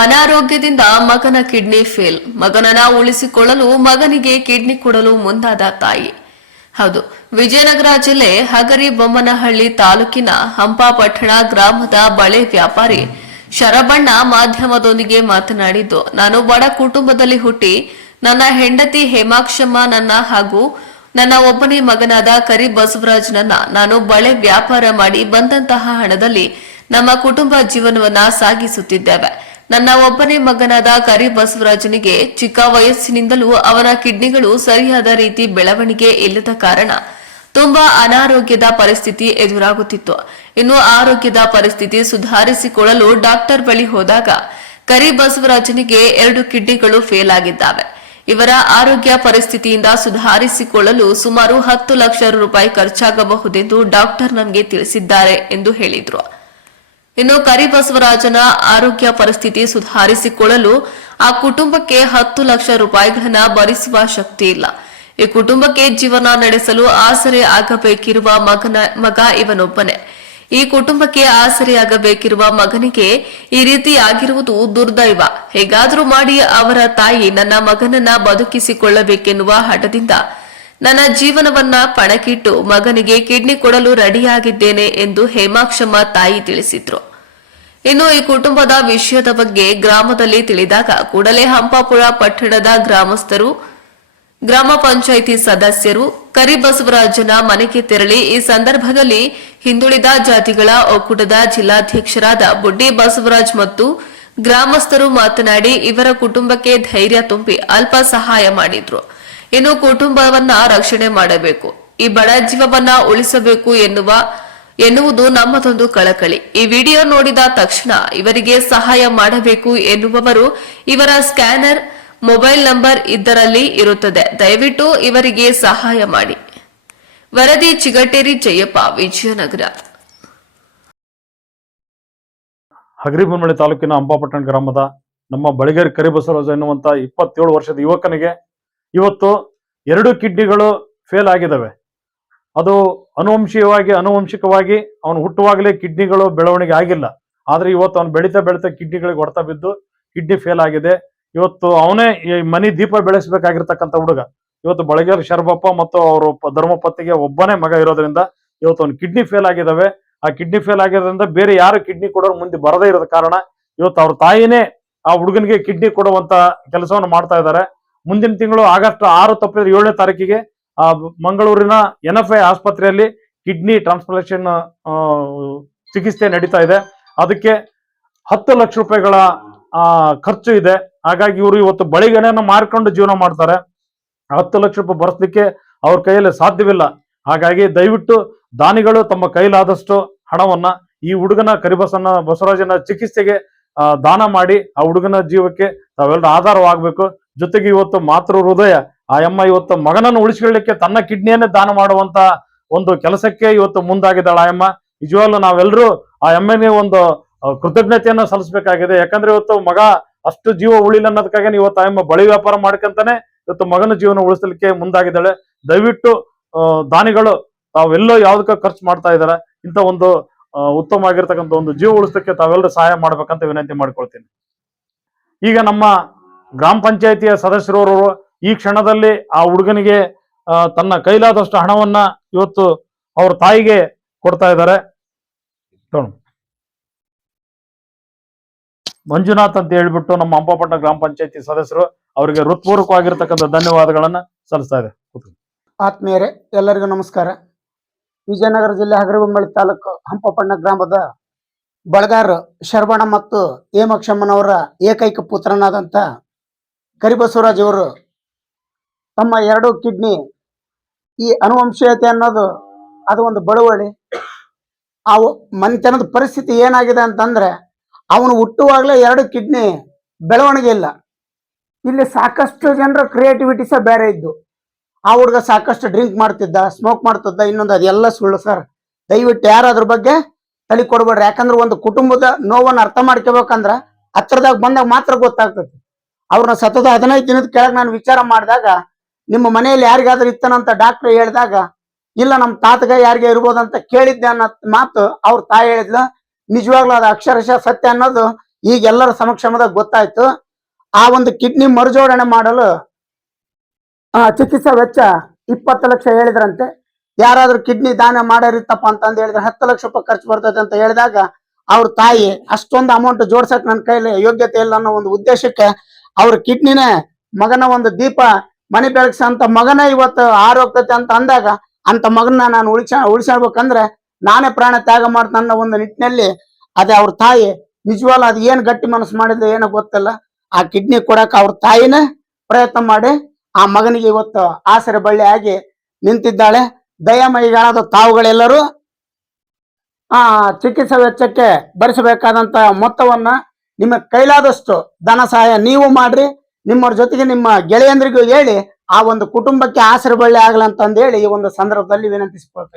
ಅನಾರೋಗ್ಯದಿಂದ ಮಗನ kidney fail. ಮಗನನ್ನ ಉಳಿಸಿಕೊಳ್ಳಲು ಮಗನಿಗೆ ಕಿಡ್ನಿ ಕೊಡಲು ಮುಂದಾದ ತಾಯಿ. ಹೌದು, ವಿಜಯನಗರ ಜಿಲ್ಲೆ ಹಗರಿ ಬೊಮ್ಮನಹಳ್ಳಿ ತಾಲೂಕಿನ ಹಂಪಾಪಟ್ಟಣ ಗ್ರಾಮದ ಬಳೆ ವ್ಯಾಪಾರಿ ಶರಬಣ್ಣ ಮಾಧ್ಯಮದೊಂದಿಗೆ ಮಾತನಾಡಿದ್ದು, ನಾನು ಬಡ ಕುಟುಂಬದಲ್ಲಿ ಹುಟ್ಟಿ ನನ್ನ ಹೆಂಡತಿ ಹೇಮಾಕ್ಷಮ್ಮ ನನ್ನ ಹಾಗೂ ನನ್ನ ಒಬ್ಬನೇ ಮಗನಾದ ಕರಿ ಬಸವರಾಜ್ನನ್ನ ನಾನು ಬಳೆ ವ್ಯಾಪಾರ ಮಾಡಿ ಬಂದಂತಹ ಹಣದಲ್ಲಿ ನಮ್ಮ ಕುಟುಂಬ ಜೀವನವನ್ನ ಸಾಗಿಸುತ್ತಿದ್ದೇವೆ. ನನ್ನ ಒಬ್ಬನೇ ಮಗನಾದ ಕರಿ ಬಸವರಾಜನಿಗೆ ಚಿಕ್ಕ ವಯಸ್ಸಿನಿಂದಲೂ ಅವನ ಕಿಡ್ನಿಗಳು ಸರಿಯಾದ ರೀತಿ ಬೆಳವಣಿಗೆ ಇಲ್ಲದ ಕಾರಣ ತುಂಬಾ ಅನಾರೋಗ್ಯದ ಪರಿಸ್ಥಿತಿ ಎದುರಾಗುತ್ತಿತ್ತು. ಇನ್ನು ಆರೋಗ್ಯದ ಪರಿಸ್ಥಿತಿ ಸುಧಾರಿಸಿಕೊಳ್ಳಲು ಡಾಕ್ಟರ್ ಬಳಿ ಹೋದಾಗ ಕರಿ ಬಸವರಾಜನಿಗೆ ಎರಡು ಕಿಡ್ನಿಗಳು ಫೇಲ್ ಆಗಿದ್ದಾವೆ. ಇವರ ಆರೋಗ್ಯ ಪರಿಸ್ಥಿತಿಯಿಂದ ಸುಧಾರಿಸಿಕೊಳ್ಳಲು ಸುಮಾರು ಹತ್ತು ಲಕ್ಷ ರೂಪಾಯಿ ಖರ್ಚಾಗಬಹುದೆಂದು ಡಾಕ್ಟರ್ ನಮಗೆ ತಿಳಿಸಿದ್ದಾರೆ ಎಂದು ಹೇಳಿದ್ರು. ಇನ್ನು ಕರಿಬಸವರಾಜನ ಆರೋಗ್ಯ ಪರಿಸ್ಥಿತಿ ಸುಧಾರಿಸಿಕೊಳ್ಳಲು ಆ ಕುಟುಂಬಕ್ಕೆ ಹತ್ತು ಲಕ್ಷ ರೂಪಾಯಿಗಳನ್ನ ಭರಿಸುವ ಶಕ್ತಿ ಇಲ್ಲ. ಈ ಕುಟುಂಬಕ್ಕೆ ಜೀವನ ನಡೆಸಲು ಆಸರೆ ಆಗಬೇಕಿರುವ ಮಗನ, ಮಗ ಇವನೊಬ್ಬನೇ. ಈ ಕುಟುಂಬಕ್ಕೆ ಆಸರೆಯಾಗಬೇಕಿರುವ ಮಗನಿಗೆ ಈ ರೀತಿ ಆಗಿರುವುದು ದುರ್ದೈವ. ಹೇಗಾದರೂ ಮಾಡಿ ಅವರ ತಾಯಿ ನನ್ನ ಮಗನನ್ನ ಬದುಕಿಸಿಕೊಳ್ಳಬೇಕೆನ್ನುವ ಹಠದಿಂದ ನನ್ನ ಜೀವನವನ್ನ ಪಣಕ್ಕಿಟ್ಟು ಮಗನಿಗೆ ಕಿಡ್ನಿ ಕೊಡಲು ರೆಡಿಯಾಗಿದ್ದೇನೆ ಎಂದು ಹೇಮಾಕ್ಷಮ್ಮ ತಾಯಿ ತಿಳಿಸಿದ್ರು. ಇನ್ನು ಈ ಕುಟುಂಬದ ವಿಷಯದ ಬಗ್ಗೆ ಗ್ರಾಮದಲ್ಲಿ ತಿಳಿದಾಗ ಕೂಡಲೇ ಹಂಪಾಪುರ ಪಟ್ಟಣದ ಗ್ರಾಮಸ್ಥರು, ಗ್ರಾಮ ಪಂಚಾಯಿತಿ ಸದಸ್ಯರು, ಕರಿಬಸವರಾಜನ ಮನೆಗೆ ತೆರಳಿ ಈ ಸಂದರ್ಭದಲ್ಲಿ ಹಿಂದುಳಿದ ಜಾತಿಗಳ ಒಕ್ಕೂಟದ ಜಿಲ್ಲಾಧ್ಯಕ್ಷರಾದ ಬುಡ್ಡಿ ಬಸವರಾಜ್ ಮತ್ತು ಗ್ರಾಮಸ್ಥರು ಮಾತನಾಡಿ ಇವರ ಕುಟುಂಬಕ್ಕೆ ಧೈರ್ಯ ತುಂಬಿ ಅಲ್ಪ ಸಹಾಯ ಮಾಡಿದ್ರು. ಇನ್ನು ಕುಟುಂಬವನ್ನ ರಕ್ಷಣೆ ಮಾಡಬೇಕು. ಈ ಬಡ ಜೀವವನ್ನ ಉಳಿಸಬೇಕು ಎನ್ನುವ, ಎನ್ನುವುದು ನಮ್ಮದೊಂದು ಕಳಕಳಿ. ಈ ವಿಡಿಯೋ ನೋಡಿದ ತಕ್ಷಣ ಇವರಿಗೆ ಸಹಾಯ ಮಾಡಬೇಕು ಎನ್ನುವವರು ಇವರ ಸ್ಕ್ಯಾನರ್, ಮೊಬೈಲ್ ನಂಬರ್ ಇದರಲ್ಲಿ ಇರುತ್ತದೆ. ದಯವಿಟ್ಟು ಇವರಿಗೆ ಸಹಾಯ ಮಾಡಿ. ವರದಿ ಚಿಗಟೇರಿ ಜಯಪ್ಪ, ವಿಜಯನಗರ. ಹಗರಿಬೊಮ್ಮಳಿ ತಾಲೂಕಿನ ಅಂಬಾಪಟ್ಟಣ ಗ್ರಾಮದ ನಮ್ಮ ಬಳಿಗೇರಿ ಕರಿಬಸವರಾಜ ಎನ್ನುವಂತ ಇಪ್ಪತ್ತೇಳು ವರ್ಷದ ಯುವಕನಿಗೆ ಇವತ್ತು ಎರಡು ಕಿಡ್ನಿಗಳು ಫೇಲ್ ಆಗಿದ್ದಾವೆ. ಅದು ಅನುವಂಶೀಯವಾಗಿ, ಅನುವಂಶಿಕವಾಗಿ ಅವನು ಹುಟ್ಟುವಾಗಲೇ ಕಿಡ್ನಿಗಳು ಬೆಳವಣಿಗೆ ಆಗಿಲ್ಲ. ಆದರೆ ಇವತ್ತು ಅವನು ಬೆಳೀತಾ ಬೆಳೀತಾ ಕಿಡ್ನಿಗಳಿಗೆ ಹೊಡ್ತಾ ಬಿದ್ದು ಕಿಡ್ನಿ ಫೇಲ್ ಆಗಿದೆ. ಇವತ್ತು ಅವನೇ ಈ ಮನಿ ದೀಪ ಬೆಳೆಸಬೇಕಾಗಿರ್ತಕ್ಕಂಥ ಹುಡುಗ. ಇವತ್ತು ಬಳಗೇರಿ ಶರ್ಬಪ್ಪ ಮತ್ತು ಅವರು ಧರ್ಮಪತ್ತಿಗೆ ಒಬ್ಬನೇ ಮಗ ಇರೋದ್ರಿಂದ ಇವತ್ತು ಅವ್ನು ಕಿಡ್ನಿ ಫೇಲ್ ಆಗಿದ್ದಾವೆ. ಆ ಕಿಡ್ನಿ ಫೇಲ್ ಆಗಿರೋದ್ರಿಂದ ಬೇರೆ ಯಾರು ಕಿಡ್ನಿ ಕೊಡೋರು ಮುಂದೆ ಬರದೇ ಇರೋದ ಕಾರಣ ಇವತ್ತು ಅವ್ರ ತಾಯಿನೇ ಆ ಹುಡುಗನಿಗೆ ಕಿಡ್ನಿ ಕೊಡುವಂತ ಕೆಲಸವನ್ನು ಮಾಡ್ತಾ ಇದ್ದಾರೆ. ಮುಂದಿನ ತಿಂಗಳು ಆಗಸ್ಟ್ ಆರು ತಪ್ಪಿದ್ರೆ ಏಳನೇ ತಾರೀಕಿಗೆ ಮಂಗಳೂರಿನ ಎನ್ ಎಫ್ ಐ ಆಸ್ಪತ್ರೆಯಲ್ಲಿ ಕಿಡ್ನಿ ಟ್ರಾನ್ಸ್ಪ್ಲಾಂಟೇಷನ್ ಚಿಕಿತ್ಸೆ ನಡೀತಾ ಇದೆ. ಅದಕ್ಕೆ ಹತ್ತು ಲಕ್ಷ ರೂಪಾಯಿಗಳ ಖರ್ಚು ಇದೆ. ಹಾಗಾಗಿ ಇವರು ಇವತ್ತು ಬಳಿಗಣೆಯನ್ನು ಮಾರ್ಕೊಂಡು ಜೀವನ ಮಾಡ್ತಾರೆ. ಹತ್ತು ಲಕ್ಷ ರೂಪಾಯಿ ಬರ್ಸ್ಲಿಕ್ಕೆ ಅವ್ರ ಕೈಯಲ್ಲಿ ಸಾಧ್ಯವಿಲ್ಲ. ಹಾಗಾಗಿ ದಯವಿಟ್ಟು ದಾನಿಗಳು ತಮ್ಮ ಕೈಲಾದಷ್ಟು ಹಣವನ್ನ ಈ ಹುಡುಗನ ಕರಿಬಸನ್ನ ಬಸವರಾಜನ ಚಿಕಿತ್ಸೆಗೆ ದಾನ ಮಾಡಿ ಆ ಹುಡುಗನ ಜೀವಕ್ಕೆ ತಾವೆಲ್ಲರೂ ಆಧಾರವಾಗಬೇಕು. ಜೊತೆಗೆ ಇವತ್ತು ಮಾತೃ ಹೃದಯ, ಆ ಅಮ್ಮ ಇವತ್ತು ಮಗನನ್ನು ಉಳಿಸ್ಕೊಳ್ಳಿಕ್ಕೆ ತನ್ನ ಕಿಡ್ನಿಯನ್ನೇ ದಾನ ಮಾಡುವಂತ ಒಂದು ಕೆಲಸಕ್ಕೆ ಇವತ್ತು ಮುಂದಾಗಿದ್ದಾಳೆ ಆ ಅಮ್ಮ. ನಿಜವಾಗ್ಲೂ ನಾವೆಲ್ಲರೂ ಆ ಅಮ್ಮನಿಗೆ ಒಂದು ಕೃತಜ್ಞತೆಯನ್ನು ಸಲ್ಲಿಸಬೇಕಾಗಿದೆ. ಯಾಕಂದ್ರೆ ಇವತ್ತು ಮಗ ಅಷ್ಟು ಜೀವ ಉಳಿಲ್ಲ ಅನ್ನೋದಕ್ಕಾಗಿ ಇವತ್ತು ಆ ಅಮ್ಮ ಬಳಿ ವ್ಯಾಪಾರ ಮಾಡ್ಕಂತಾನೆ ಇವತ್ತು ಮಗನ ಜೀವನ ಉಳಿಸಲಿಕ್ಕೆ ಮುಂದಾಗಿದ್ದಾಳೆ. ದಯವಿಟ್ಟು ದಾನಿಗಳು ತಾವೆಲ್ಲೋ ಯಾವ್ದಕ್ಕ ಖರ್ಚು ಮಾಡ್ತಾ ಇದ್ದಾರೆ. ಇಂಥ ಒಂದು ಉತ್ತಮ ಆಗಿರ್ತಕ್ಕಂಥ ಒಂದು ಜೀವ ಉಳಿಸಕ್ಕೆ ತಾವೆಲ್ಲರೂ ಸಹಾಯ ಮಾಡ್ಬೇಕಂತ ವಿನಂತಿ ಮಾಡ್ಕೊಳ್ತೀನಿ. ಈಗ ನಮ್ಮ ಗ್ರಾಮ ಪಂಚಾಯತಿಯ ಸದಸ್ಯರವರು ಈ ಕ್ಷಣದಲ್ಲಿ ಆ ಹುಡುಗನಿಗೆ ತನ್ನ ಕೈಲಾದಷ್ಟು ಹಣವನ್ನ ಇವತ್ತು ಅವ್ರ ತಾಯಿಗೆ ಕೊಡ್ತಾ ಇದ್ದಾರೆ. ಮಂಜುನಾಥ್ ಅಂತ ಹೇಳ್ಬಿಟ್ಟು ನಮ್ಮ ಹಂಪಪಟ್ಟಣ ಗ್ರಾಮ ಪಂಚಾಯತಿ ಸದಸ್ಯರು ಅವರಿಗೆ ಹೃತ್ಪೂರ್ವಕವಾಗಿರ್ತಕ್ಕಂಥ ಧನ್ಯವಾದಗಳನ್ನ ಸಲ್ಲಿಸ್ತಾ ಇದೆ. ಆತ್ಮೀಯರೇ, ಎಲ್ಲರಿಗೂ ನಮಸ್ಕಾರ. ವಿಜಯನಗರ ಜಿಲ್ಲೆ ಹಗರಿಬೊಮ್ಮಳಿ ತಾಲೂಕು ಹಂಪಪಣ್ಣ ಗ್ರಾಮದ ಬಳಗಾರ್ ಶರವಣ ಮತ್ತು ಹೇಮಕ್ಷಮ್ಮನವರ ಏಕೈಕ ಪುತ್ರನಾದಂಥ ಕರಿಬಸವರಾಜ್ ಅವರು ತಮ್ಮ ಎರಡು ಕಿಡ್ನಿ ಈ ಅನುವಂಶೀಯತೆ ಅನ್ನೋದು ಅದು ಒಂದು ಬಳುವಳಿ. ಆ ಮನೆತನದ ಪರಿಸ್ಥಿತಿ ಏನಾಗಿದೆ ಅಂತಂದ್ರೆ ಅವನು ಹುಟ್ಟುವಾಗಲೇ ಎರಡು ಕಿಡ್ನಿ ಬೆಳವಣಿಗೆ ಇಲ್ಲ. ಇಲ್ಲಿ ಸಾಕಷ್ಟು ಜನರ ಕ್ರಿಯೇಟಿವಿಟಿ ಸಹ ಬೇರೆ ಇದ್ದು. ಆ ಹುಡುಗ ಸಾಕಷ್ಟು ಡ್ರಿಂಕ್ ಮಾಡ್ತಿದ್ದ ಸ್ಮೋಕ್ ಮಾಡ್ತಿದ್ದ, ಇನ್ನೊಂದು ಅದೆಲ್ಲ ಸುಳ್ಳು ಸರ್ ದಯವಿಟ್ಟು ಯಾರು ಅದ್ರ ಬಗ್ಗೆ ತಲೆ ಕೊಡ್ಬೇಡ್ರಿ. ಯಾಕಂದ್ರೆ ಒಂದು ಕುಟುಂಬದ ನೋವನ್ನು ಅರ್ಥ ಮಾಡ್ಕೋಬೇಕಂದ್ರೆ ಹತ್ರದಾಗ ಬಂದಾಗ ಮಾತ್ರ ಗೊತ್ತಾಗ್ತೈತಿ ಅವ್ರನ್ನ ಸತತ ಹದಿನೈದು ದಿನದ ಕೆಳಗೆ ನಾನು ವಿಚಾರ ಮಾಡಿದಾಗ, ನಿಮ್ಮ ಮನೆಯಲ್ಲಿ ಯಾರಿಗಾದ್ರೂ ಇತ್ತನಂತ ಡಾಕ್ಟರ್ ಹೇಳಿದಾಗ, ಇಲ್ಲ ನಮ್ಮ ತಾತಗ ಯಾರಿಗೆ ಇರ್ಬೋದಂತ ಕೇಳಿದ್ದೆ ಅನ್ನೋ ಮಾತು ಅವ್ರ ತಾಯಿ ಹೇಳಿದ್ಲು. ನಿಜವಾಗ್ಲೂ ಅದು ಅಕ್ಷರಶಃ ಸತ್ಯ ಅನ್ನೋದು ಈಗ ಎಲ್ಲರ ಸಮಕ್ಷಮದಾಗ ಗೊತ್ತಾಯ್ತು. ಆ ಒಂದು ಕಿಡ್ನಿ ಮರುಜೋಡಣೆ ಮಾಡಲು ಚಿಕಿತ್ಸಾ ವೆಚ್ಚ ಇಪ್ಪತ್ತು ಲಕ್ಷ ಹೇಳಿದ್ರಂತೆ. ಯಾರಾದ್ರೂ ಕಿಡ್ನಿ ದಾನ ಮಾಡಿರಿತ್ತಪ್ಪ ಅಂತಂದು ಹೇಳಿದ್ರೆ ಹತ್ತು ಲಕ್ಷ ರೂಪಾಯಿ ಖರ್ಚು ಬರ್ತೈತೆ ಅಂತ ಹೇಳಿದಾಗ, ಅವ್ರ ತಾಯಿ ಅಷ್ಟೊಂದು ಅಮೌಂಟ್ ಜೋಡ್ಸಕ್ ನನ್ನ ಕೈಲಿ ಯೋಗ್ಯತೆ ಇಲ್ಲ ಅನ್ನೋ ಒಂದು ಉದ್ದೇಶಕ್ಕೆ ಅವ್ರ ಕಿಡ್ನಿನ ಮಗನ ಒಂದು ದೀಪ ಮನೆ ಬೆಳಗ್ಸಂತ ಮಗನ ಇವತ್ತು ಆರೋಗ್ಯತೆ ಅಂತ ಅಂದಾಗ ಅಂತ ಮಗನ ನಾನು ಉಳಿಸ ಉಳಿಸಬೇಕಂದ್ರೆ ನಾನೇ ಪ್ರಾಣ ತ್ಯಾಗ ಮಾಡ್ತ ಅನ್ನೋ ಒಂದು ನಿಟ್ಟಿನಲ್ಲಿ ಅದೇ ಅವ್ರ ತಾಯಿ ನಿಜವಾಗ್ಲೂ ಅದು ಏನ್ ಗಟ್ಟಿ ಮನಸ್ಸು ಮಾಡಿದ್ರೆ ಏನೋ ಗೊತ್ತಲ್ಲ. ಆ ಕಿಡ್ನಿ ಕೊಡಕ್ ಅವ್ರ ತಾಯಿನ ಪ್ರಯತ್ನ ಮಾಡಿ ಆ ಮಗನಿಗೆ ಇವತ್ತು ಆಸರೆ ಬಳ್ಳಿ ಆಗಿ ನಿಂತಿದ್ದಾಳೆ. ದಯಾಮಯಿಗಳಾದ ತಾವುಗಳೆಲ್ಲರೂ ಆ ಚಿಕಿತ್ಸಾ ವೆಚ್ಚಕ್ಕೆ ಭರಿಸಬೇಕಾದಂತ ಮೊತ್ತವನ್ನ ನಿಮ್ಮ ಕೈಲಾದಷ್ಟು ಧನ ಸಹಾಯ ನೀವು ಮಾಡ್ರಿ ನಿಮ್ಮವ್ರ ಜೊತೆಗೆ ನಿಮ್ಮ ಗೆಳೆಯಂದ್ರಿಗೂ ಹೇಳಿ ಆ ಒಂದು ಕುಟುಂಬಕ್ಕೆ ಆಸರೆ ಬಳ್ಳಿ ಹೇಳಿ ಈ ಒಂದು ಸಂದರ್ಭದಲ್ಲಿ ವಿನಂತಿಸಿಕೊಳ್ತಾ ಇದ್ದೀನಿ.